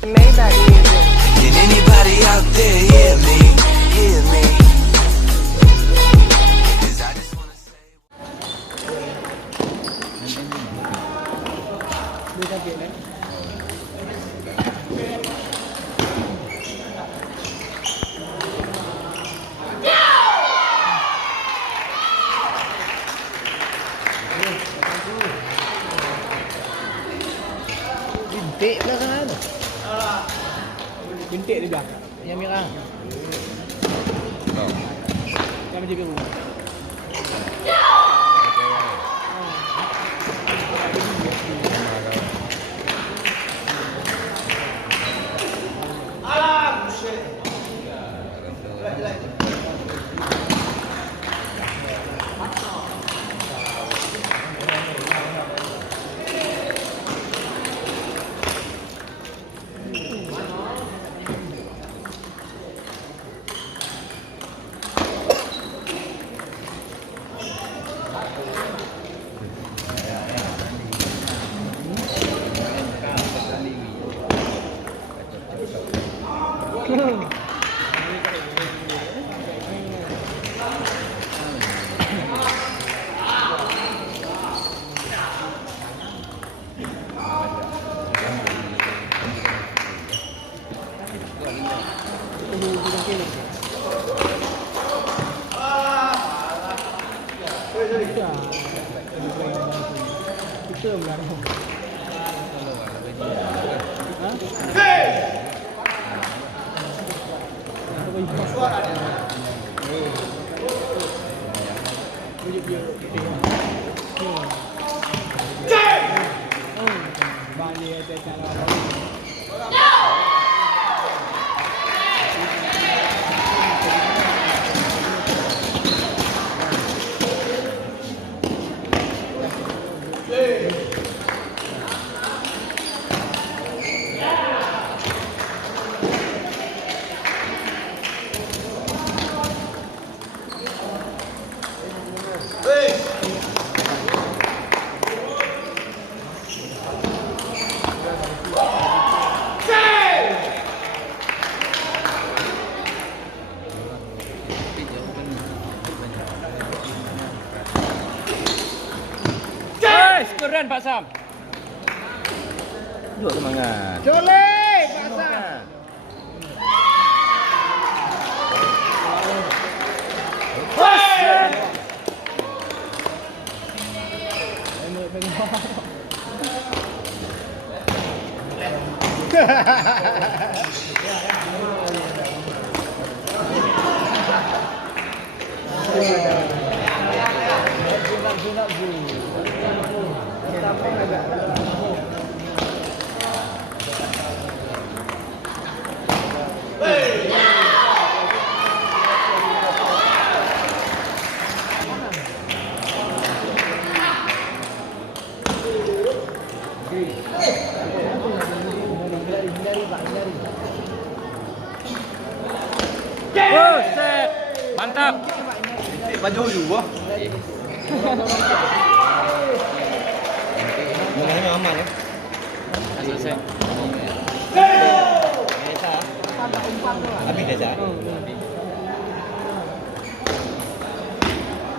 Maybach music. Can anybody out there hear me? Hear me? 'Cause I just wanna say. Bintik pula kan? Bintik dia biar. Yang merah. Yang macam biru. Kita berlaku. Keren Pak Sam. Duduk semangat. Colek Pak Sam. Oh, set. Mantap. Baju juga. Mudah-mudahan aman ya. Selesai. Habis dah Zat.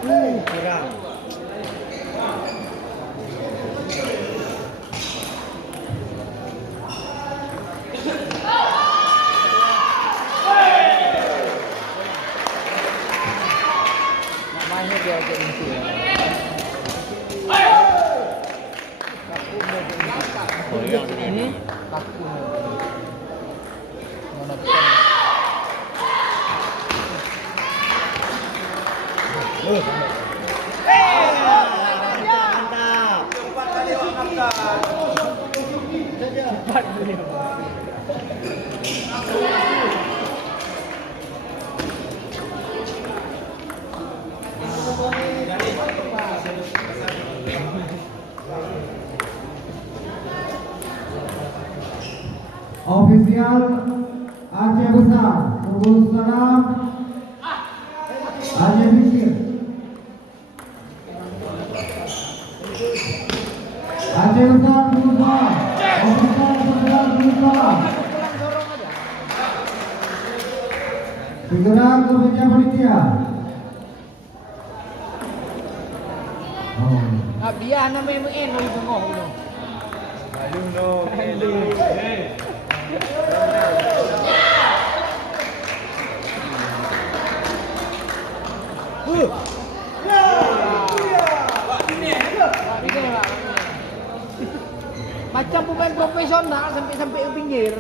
Kurang. Nak mainnya dia agak inti. Oh, yang ini. Takut. Mantap. Cepat kali orang nakal. Cepat beliau. Ofisial Aceh Besar, pengurus salam Aceh Misir. Aceh Besar, pengurus salam. Ofisial Besar, pengurus salam. Segera ke meja panitia. Oh. Dia nama MN mau bengong dulu. Macam pemain profesional sampai ke pinggir.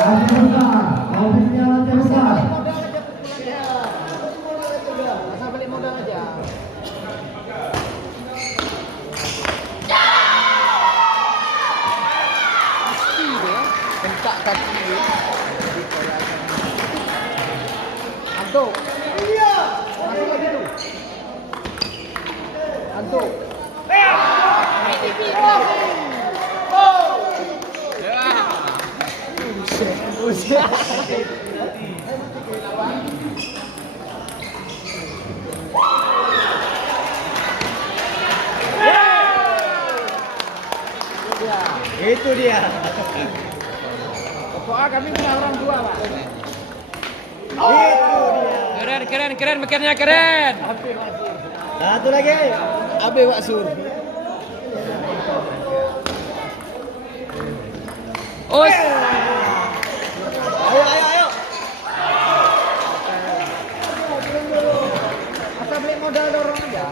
Aceh besar, ofisial Aceh besar. Asal balik modal aja. Pasti dia bentak kaki dia. Antuk. Iya. Masuk lagi tu. Antuk. Itu dia. Pokoknya kami punya orang tua, Pak. Itu dia. Keren, mekannya keren. Satu lagi. Abe Pak Sur. Us. Ayo. Asal balik modal dorong aja.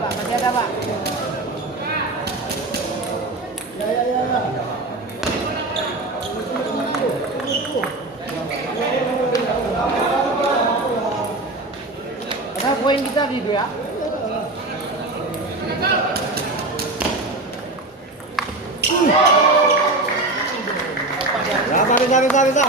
Pak, masih ada, Pak. Ada poin kita di dia. Bisa.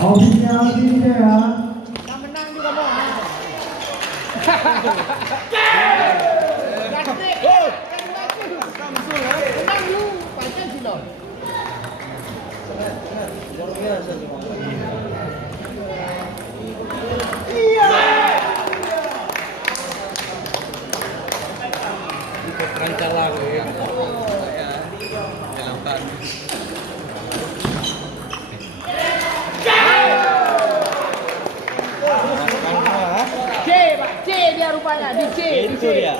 Ofisial ini ya. Kita menang juga mau. Menang lu, panjang sih dong. Lancar lah. C, Pak. C dia rupanya. Di C. Itu dia.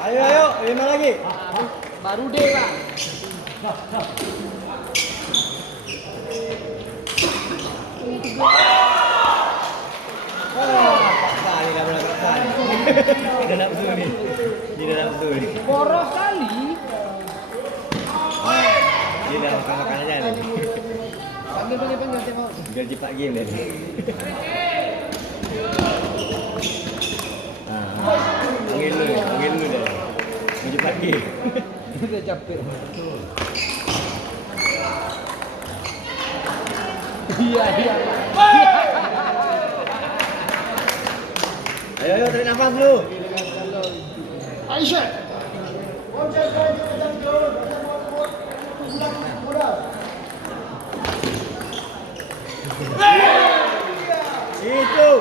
Ayo, 5 lagi. Baru D, Pak. Tidak nafsu nih. Boros kali. Dia dah makan-makanannya nih. Panggil tengok. Biar cepat game dia. Panggil lu dah. Biar cepat game. Udah capek. Iya. Ayo, tarik nafas dulu. Aisyah. Itu.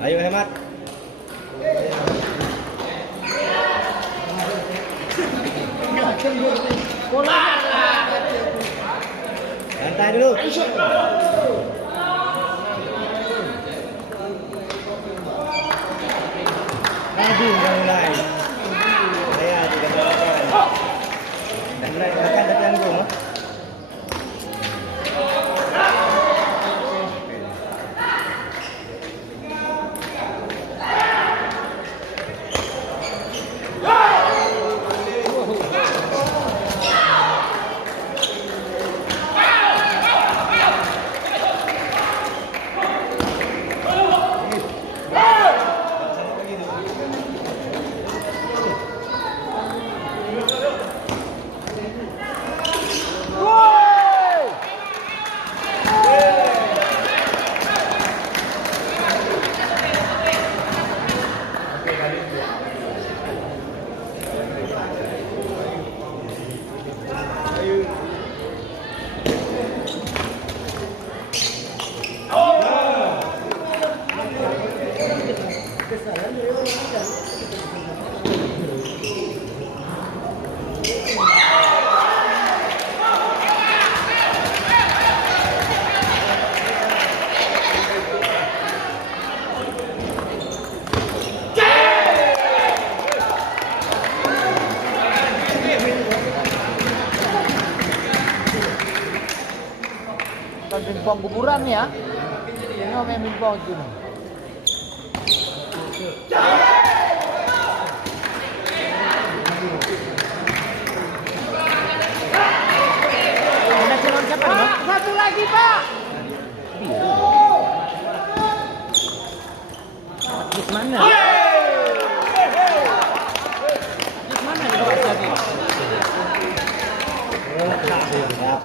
Ayo hemat. Bola. Santai dulu. Aduh, dah mulai. Saya tidak makan. Dah mulai makan tapi tanggung. bimbang kuburan ya. Tengok main bimbang tu. Satu lagi, Pak. Di mana?